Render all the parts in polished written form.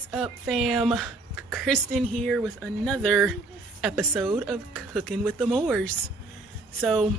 What's up, fam? Kristen here with another episode of Cooking with the Moors. So,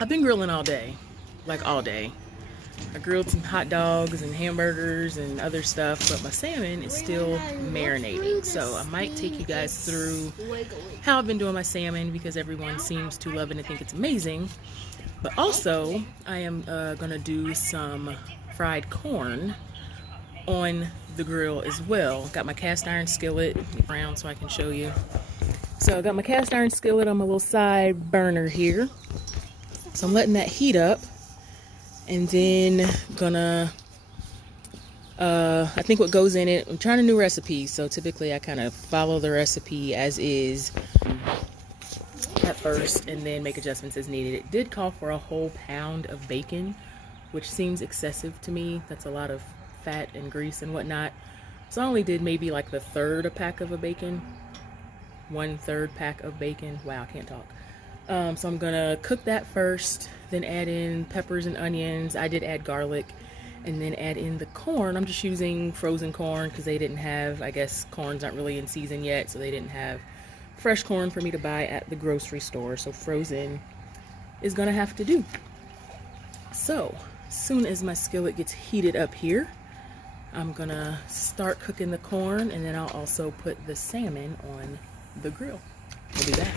I've been grilling all day, like all day. I grilled some hot dogs and hamburgers and other stuff, but my salmon is still marinating. So, I might take you guys through how I've been doing my salmon because everyone seems to love it and think it's amazing. But also, I am gonna do some fried corn on the grill as well. Got my cast iron skillet around so I can show you. So I got my cast iron skillet on my little side burner here. So I'm letting that heat up, and then gonna I think what goes in it, I'm trying a new recipe, so typically I kind of follow the recipe as is at first and then make adjustments as needed. It did call for a whole pound of bacon, which seems excessive to me. That's a lot of fat and grease and whatnot. So I only did maybe like the third a pack of a bacon. 1/3 pack of bacon. Wow, I can't talk. So I'm gonna cook that first, then add in peppers and onions. I did add garlic, and then add in the corn. I'm just using frozen corn because they didn't have, I guess corn's not really in season yet, so they didn't have fresh corn for me to buy at the grocery store. So frozen is gonna have to do. So as soon as my skillet gets heated up here, I'm gonna start cooking the corn, and then I'll also put the salmon on the grill. We'll be back.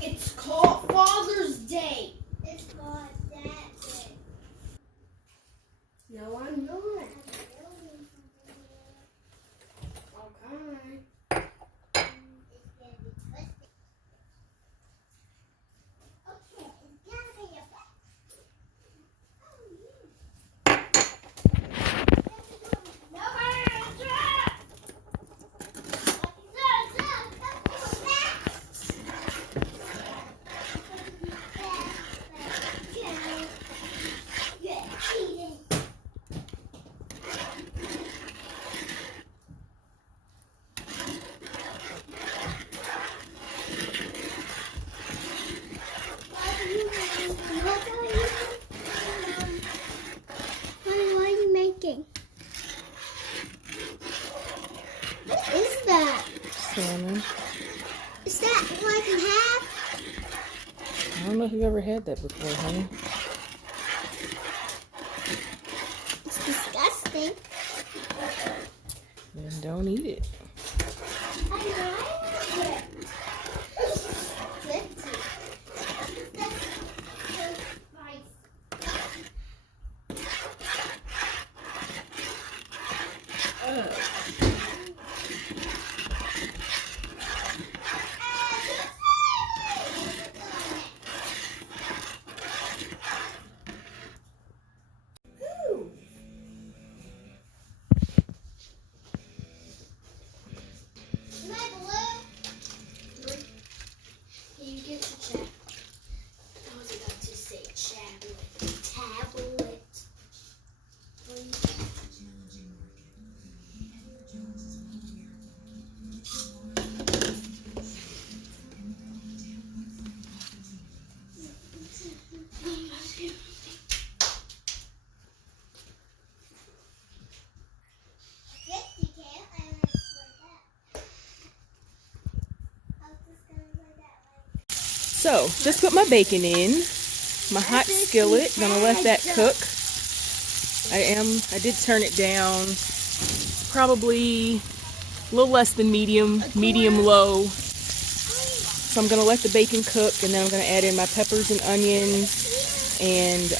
It's called Father's Day. It's called Dad Day. No, I'm not. Okay. What is that? Salmon. Is that like half? I don't know if you've ever had that before, honey. It's disgusting. Then don't eat it. I like it. So, just put my bacon in. My hot skillet. Gonna let that cook. I did turn it down. Probably a little less than medium low. So I'm gonna let the bacon cook, and then I'm gonna add in my peppers and onions, and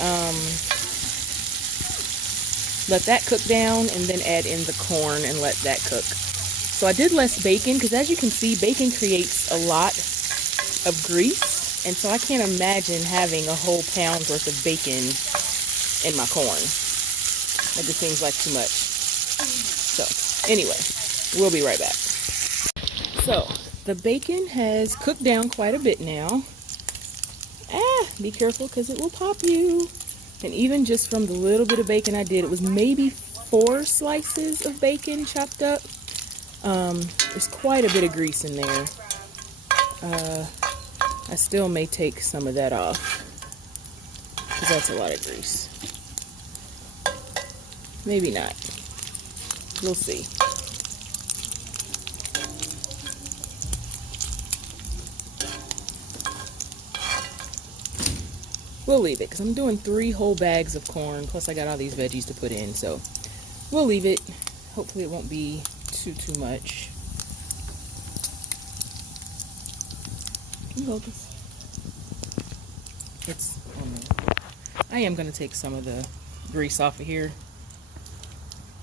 let that cook down, and then add in the corn and let that cook. So I did less bacon because, as you can see, bacon creates a lot of grease, and so I can't imagine having a whole pound's worth of bacon in my corn. That just seems like too much. So anyway, we'll be right back. So the bacon has cooked down quite a bit now. Be careful because it will pop you. And even just from the little bit of bacon I did, it was maybe 4 slices of bacon chopped up. There's quite a bit of grease in there. I still may take some of that off because that's a lot of grease. Maybe not. We'll see. We'll leave it because I'm doing 3 whole bags of corn, plus I got all these veggies to put in, so we'll leave it. Hopefully it won't be too much. Can you hold this? It's on there. I am going to take some of the grease off of here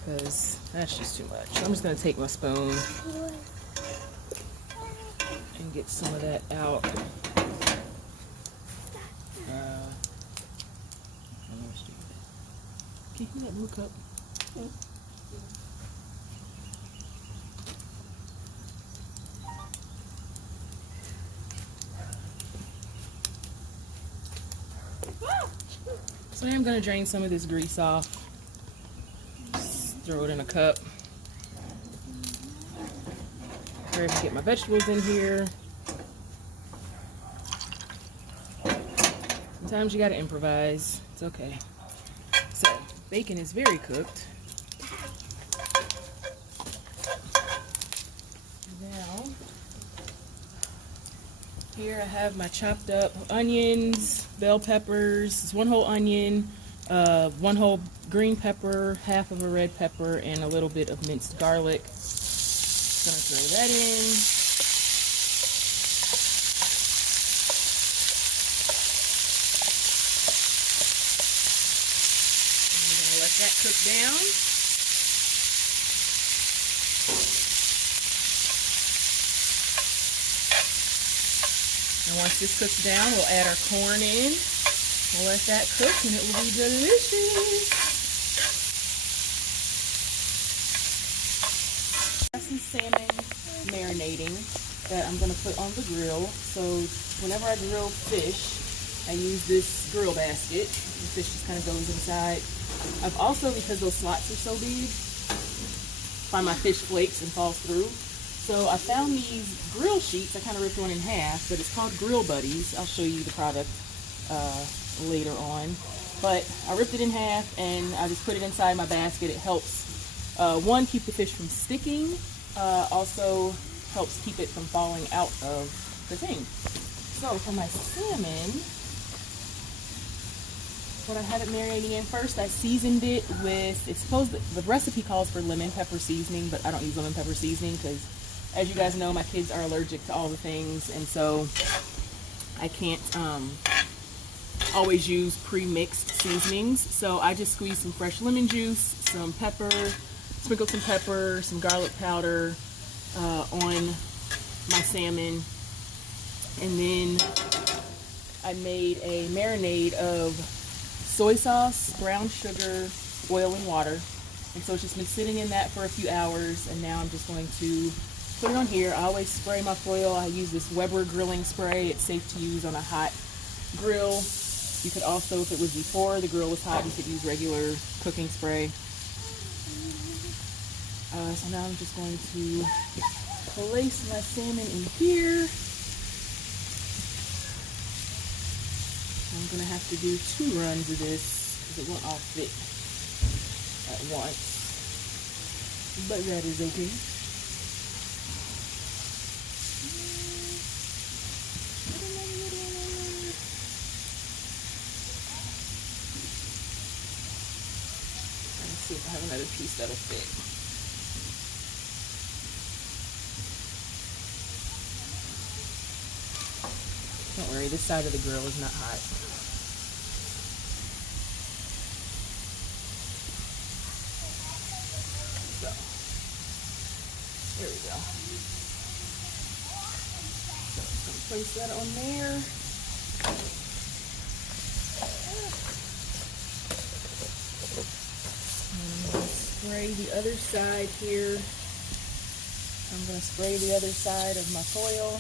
because that's just too much. So I'm just going to take my spoon and get some of that out. Can you let me look up? So I am going to drain some of this grease off. Just throw it in a cup. Ready to get my vegetables in here. Sometimes you got to improvise. It's okay. So, bacon is very cooked. Now, here I have my chopped up onions, bell peppers. It's 1 whole onion, 1 whole green pepper, half of a red pepper, and a little bit of minced garlic. Gonna throw that in. That cook down. And once this cooks down, we'll add our corn in. We'll let that cook and it will be delicious. I have some salmon marinating that I'm going to put on the grill. So whenever I grill fish, I use this grill basket. The fish just kind of goes inside. I've also, because those slots are so big, find my fish flakes and falls through. So I found these grill sheets. I kind of ripped one in half, but it's called Grill Buddies. I'll show you the product later on. But I ripped it in half and I just put it inside my basket. It helps, one, keep the fish from sticking. Also helps keep it from falling out of the thing. So for my salmon, what I had it marinating in first, I seasoned it with, it's supposed that the recipe calls for lemon pepper seasoning, but I don't use lemon pepper seasoning because, as you guys know, my kids are allergic to all the things, and so I can't always use pre-mixed seasonings. So I just squeezed some fresh lemon juice, some pepper, sprinkled some pepper, some garlic powder on my salmon, and then I made a marinade of soy sauce, brown sugar, oil, and water. And so it's just been sitting in that for a few hours, and now I'm just going to put it on here. I always spray my foil. I use this Weber grilling spray. It's safe to use on a hot grill. You could also, if it was before the grill was hot, you could use regular cooking spray. So now I'm just going to place my salmon in here. I'm going to have to do 2 runs of this because it won't all fit at once. But that is okay. see if I have another piece that'll fit. Don't worry, this side of the grill is not hot. So, there we go. So, place that on there. Spray the other side here. I'm going to spray the other side of my foil.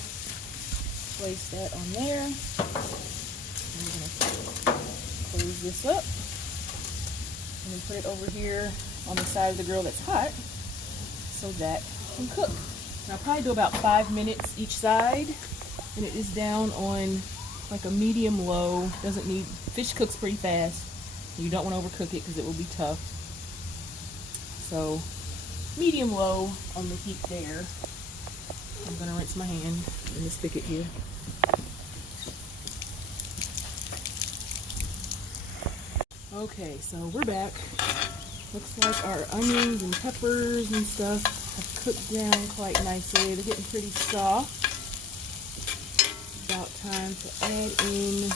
Place that on there. I'm going to close this up and then put it over here on the side of the grill that's hot so that it can cook. And I'll probably do about 5 minutes each side, and it is down on like a medium low. Doesn't need, fish cooks pretty fast. You don't want to overcook it because it will be tough. So medium low on the heat there. I'm going to rinse my hand in the spigot here. Okay, so we're back. Looks like our onions and peppers and stuff have cooked down quite nicely. They're getting pretty soft. About time to add in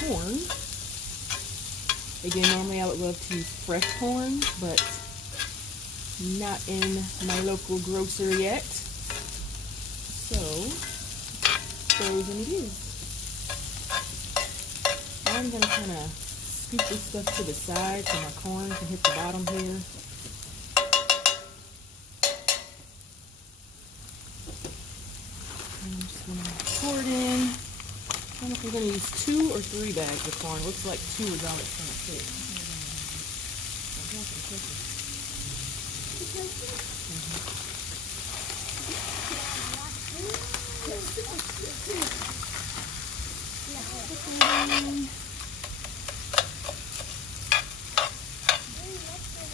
corn. Again, normally I would love to use fresh corn, but not in my local grocer yet. So, frozen it is. I'm going to kind of scoop this stuff to the side so my corn can hit the bottom here. I'm just going to pour it in. I don't know if we're going to use 2 or 3 bags of corn. Looks like 2 is all it's going to fit.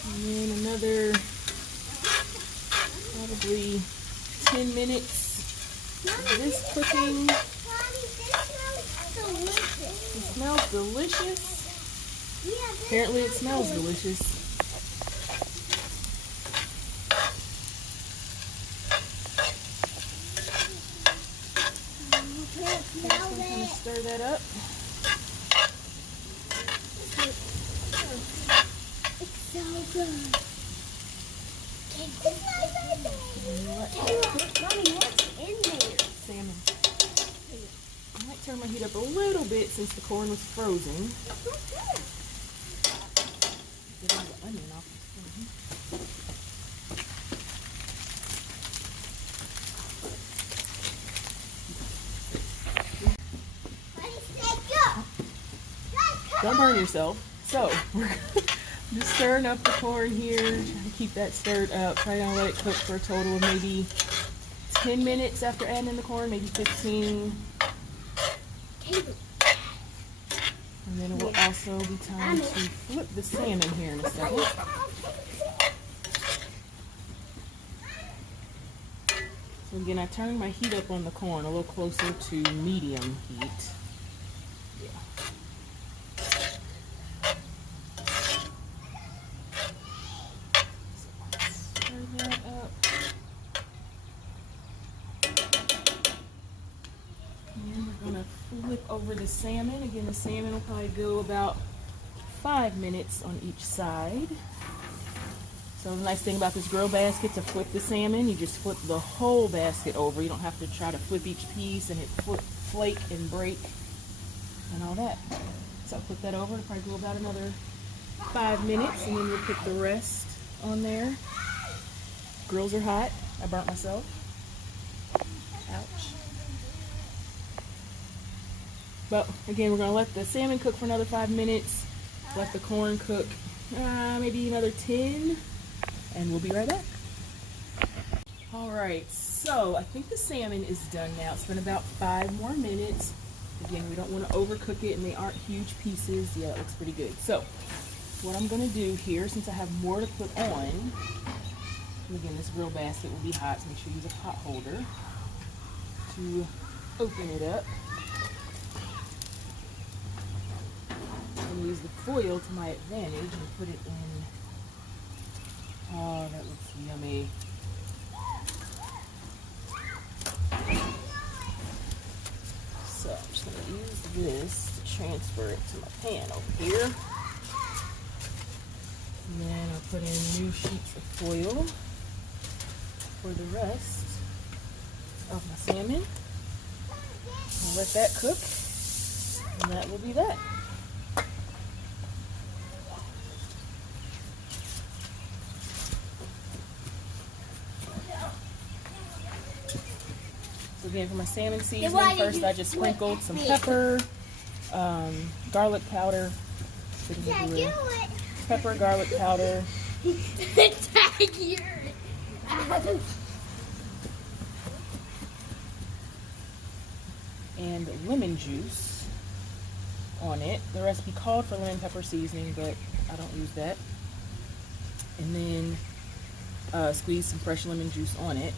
And then another probably 10 minutes of this cooking. It smells delicious. Apparently it smells delicious. I'm going to stir that up. It's so good. Mommy, what's in there? Salmon. I might turn my heat up a little bit since the corn was frozen. Get all the onion off the corn. Don't burn yourself. So, we're just stirring up the corn here. Trying to keep that stirred up. Probably gonna let it cook for a total of maybe 10 minutes after adding in the corn, maybe 15. And then it will also be time to flip the salmon here in a second. So again, I turned my heat up on the corn a little closer to medium heat. Flip over the salmon. Again, the salmon will probably go about 5 minutes on each side. So the nice thing about this grill basket, to flip the salmon, you just flip the whole basket over. You don't have to try to flip each piece and it flake and break and all that. So I'll flip that over. It'll probably go about another 5 minutes, and then we'll put the rest on there. Grills are hot. I burnt myself. Ouch. But again, we're going to let the salmon cook for another 5 minutes, let the corn cook maybe another 10, and we'll be right back. Alright, so I think the salmon is done now. It's been about 5 more minutes. Again, we don't want to overcook it, and they aren't huge pieces. Yeah, it looks pretty good. So what I'm going to do here, since I have more to put on, and again, this grill basket will be hot, so make sure you use a pot holder to open it up. use the foil to my advantage and put it in. Oh, that looks yummy. So I'm just going to use this to transfer it to my pan over here. And then I'll put in new sheets of foil for the rest of my salmon. I'll let that cook, and that will be that. So again, for my salmon seasoning, first I just sprinkled some pepper, garlic powder. Pepper, garlic powder. And lemon juice on it. The recipe called for lemon pepper seasoning, but I don't use that. And then squeeze some fresh lemon juice on it.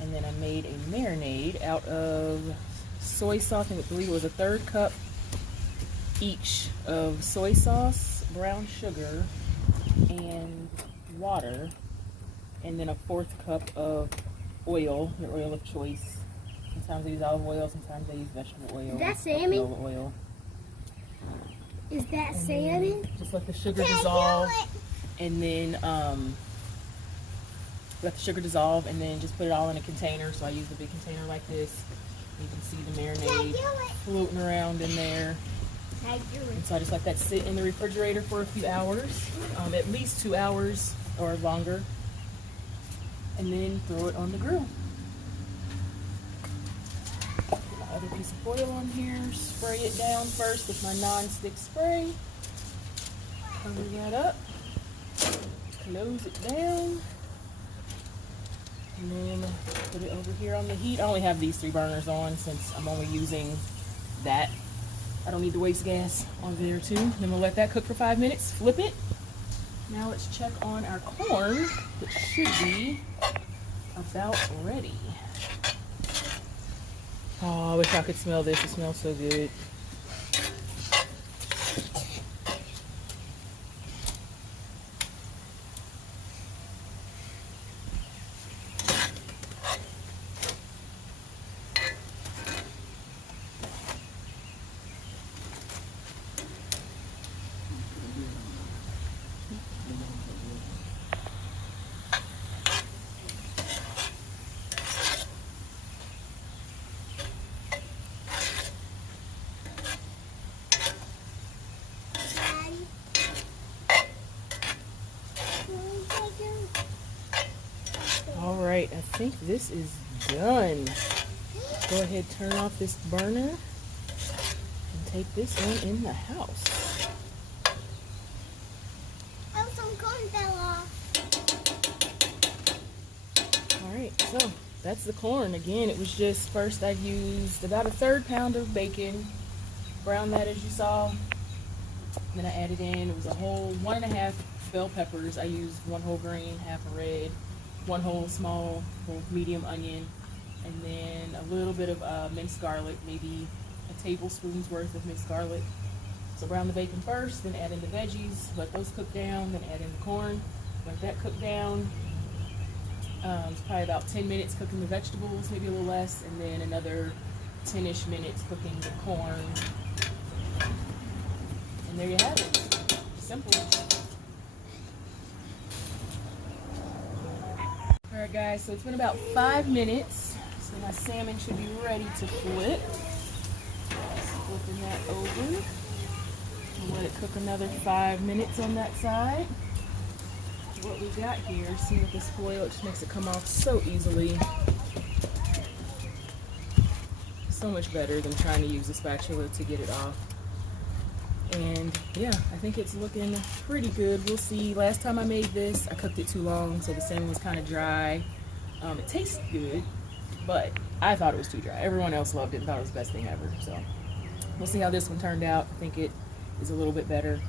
And then I made a marinade out of soy sauce. I believe it was a 1/3 cup each of soy sauce, brown sugar, and water. And then a 1/4 cup of oil, your oil of choice. Sometimes I use olive oil, sometimes I use vegetable oil. Is that salmon? Oil. Is that salmon? Just let the sugar dissolve, and then let the sugar dissolve, and then just put it all in a container. So I use a big container like this. You can see the marinade floating around in there. And so I just let that sit in the refrigerator for a few hours, at least 2 hours or longer, and then throw it on the grill. Put my other piece of foil on here, spray it down first with my non-stick spray. Cover that up, close it down, and then put it over here on the heat. I only have these 3 burners on since I'm only using that. I don't need to waste gas on there too. Then we'll let that cook for 5 minutes, flip it. Now let's check on our corn, which should be about ready. Oh, I wish I could smell this. It smells so good. Alright, I think this is done. Go ahead, turn off this burner and take this one in the house. Oh, some corn fell off. Alright, so that's the corn. Again, it was just, first I used about a 1/3 pound of bacon, browned that as you saw. Then I added in, it was a whole 1.5 bell peppers. I used 1 whole green, half a red, 1 whole small, whole medium onion, and then a little bit of minced garlic, maybe a tablespoon's worth of minced garlic. So brown the bacon first, then add in the veggies, let those cook down, then add in the corn, let that cook down. It's probably about 10 minutes cooking the vegetables, maybe a little less, and then another 10-ish minutes cooking the corn. And there you have it. Simple. Alright guys, so it's been about 5 minutes. So my salmon should be ready to flip. Just flipping that over. And let it cook another 5 minutes on that side. What we got here, see with this foil, it just makes it come off so easily. So much better than trying to use a spatula to get it off. And yeah, I think it's looking pretty good. We'll see. Last time I made this, I cooked it too long, so the salmon was kind of dry. It tastes good, but I thought it was too dry. Everyone else loved it and thought it was the best thing ever. So we'll see how this one turned out. I think it is a little bit better.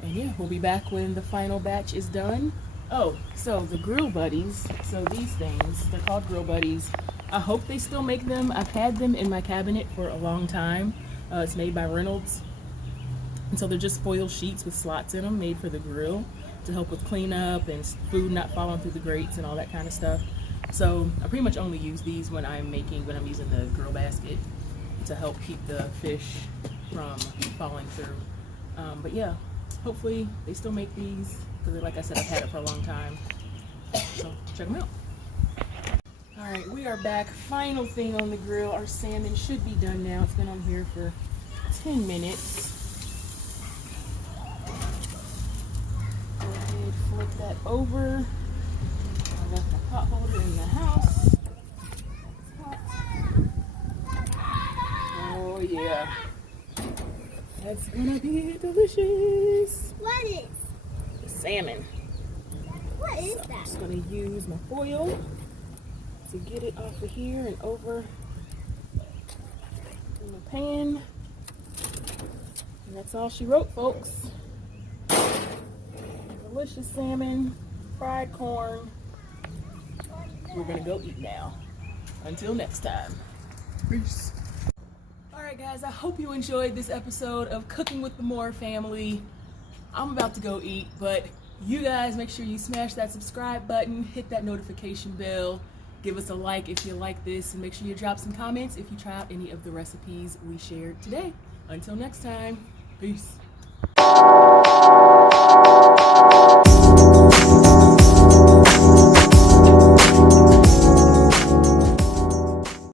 And yeah, we'll be back when the final batch is done. Oh, so the Grill Buddies, so these things, they're called Grill Buddies. I hope they still make them. I've had them in my cabinet for a long time. It's made by Reynolds. And so they're just foil sheets with slots in them, made for the grill to help with cleanup and food not falling through the grates and all that kind of stuff. So I pretty much only use these when I'm using the grill basket to help keep the fish from falling through. But yeah, hopefully they still make these because, like I said, I've had it for a long time. So check them out. All right, we are back. Final thing on the grill. Our salmon should be done now. It's been on here for 10 minutes. Go ahead, flip that over. I left my pot holder in the house. Oh yeah. That's gonna be delicious. What is? Salmon. What is So I'm that? just gonna use my foil to get it off of here and over in the pan. And that's all she wrote, folks. Delicious salmon, fried corn. We're gonna go eat now. Until next time. Peace. Alright guys, I hope you enjoyed this episode of Cooking with the Moore family. I'm about to go eat, but you guys make sure you smash that subscribe button, hit that notification bell, give us a like if you like this, and make sure you drop some comments if you try out any of the recipes we shared today. Until next time, peace.